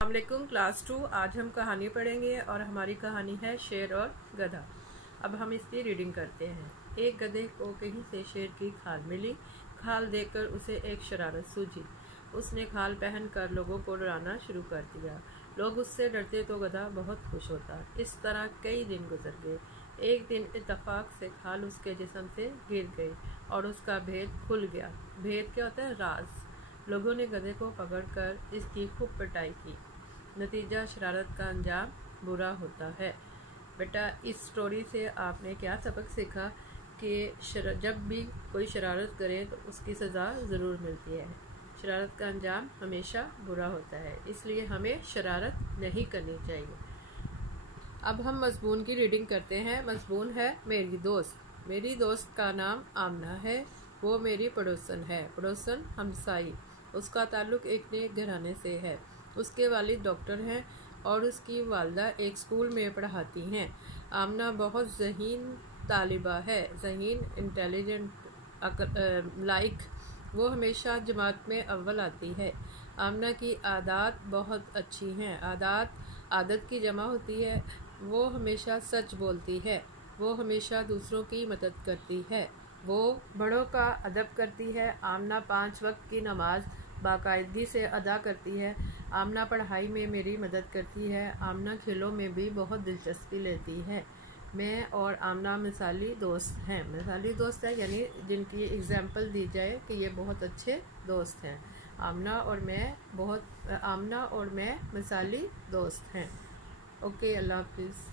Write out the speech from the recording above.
अस्सलामुअलैकुम क्लास 2। आज हम कहानी पढ़ेंगे और हमारी कहानी है शेर और गधा। अब हम इसकी रीडिंग करते हैं। एक गधे को कहीं से शेर की खाल मिली। खाल देखकर उसे एक शरारत सूझी। उसने खाल पहनकर लोगों को डराना शुरू कर दिया। लोग उससे डरते तो गधा बहुत खुश होता। इस तरह कई दिन गुजर गए। एक दिन इत्तेफाक से खाल उसके जिस्म से गिर गई और उसका भेद खुल गया। भेद क्या होता है? राज। लोगों ने गधे को पकड़कर इसकी खूब पिटाई की। नतीजा शरारत का अंजाम बुरा होता है। बेटा, इस स्टोरी से आपने क्या सबक सीखा कि जब भी कोई शरारत करे तो उसकी सज़ा ज़रूर मिलती है। शरारत का अंजाम हमेशा बुरा होता है, इसलिए हमें शरारत नहीं करनी चाहिए। अब हम मज़मून की रीडिंग करते हैं। मज़मून है मेरी दोस्त। मेरी दोस्त का नाम आमना है। वो मेरी पड़ोसन है। पड़ोसन हमसाई। उसका ताल्लुक़ एक नेक घराने से है। उसके वालिद डॉक्टर हैं और उसकी वालदा एक स्कूल में पढ़ाती हैं। आमना बहुत ज़हीन तालिबा है। ज़हीन, इंटेलिजेंट, लाइक। वो हमेशा जमात में अव्वल आती है। आमना की आदत बहुत अच्छी हैं। आदत की जमा होती है। वो हमेशा सच बोलती है। वो हमेशा दूसरों की मदद करती है। वो बड़ों का अदब करती है। आमना 5 वक्त की नमाज बाकायदगी से अदा करती है। आमना पढ़ाई में मेरी मदद करती है। आमना खेलों में भी बहुत दिलचस्पी लेती है। मैं और आमना मिसाली दोस्त हैं। मिसाली दोस्त है यानी जिनकी एग्जाम्पल दी जाए कि ये बहुत अच्छे दोस्त हैं। आमना और मैं मिसाली दोस्त हैं। ओके, अल्लाह हाफिज़।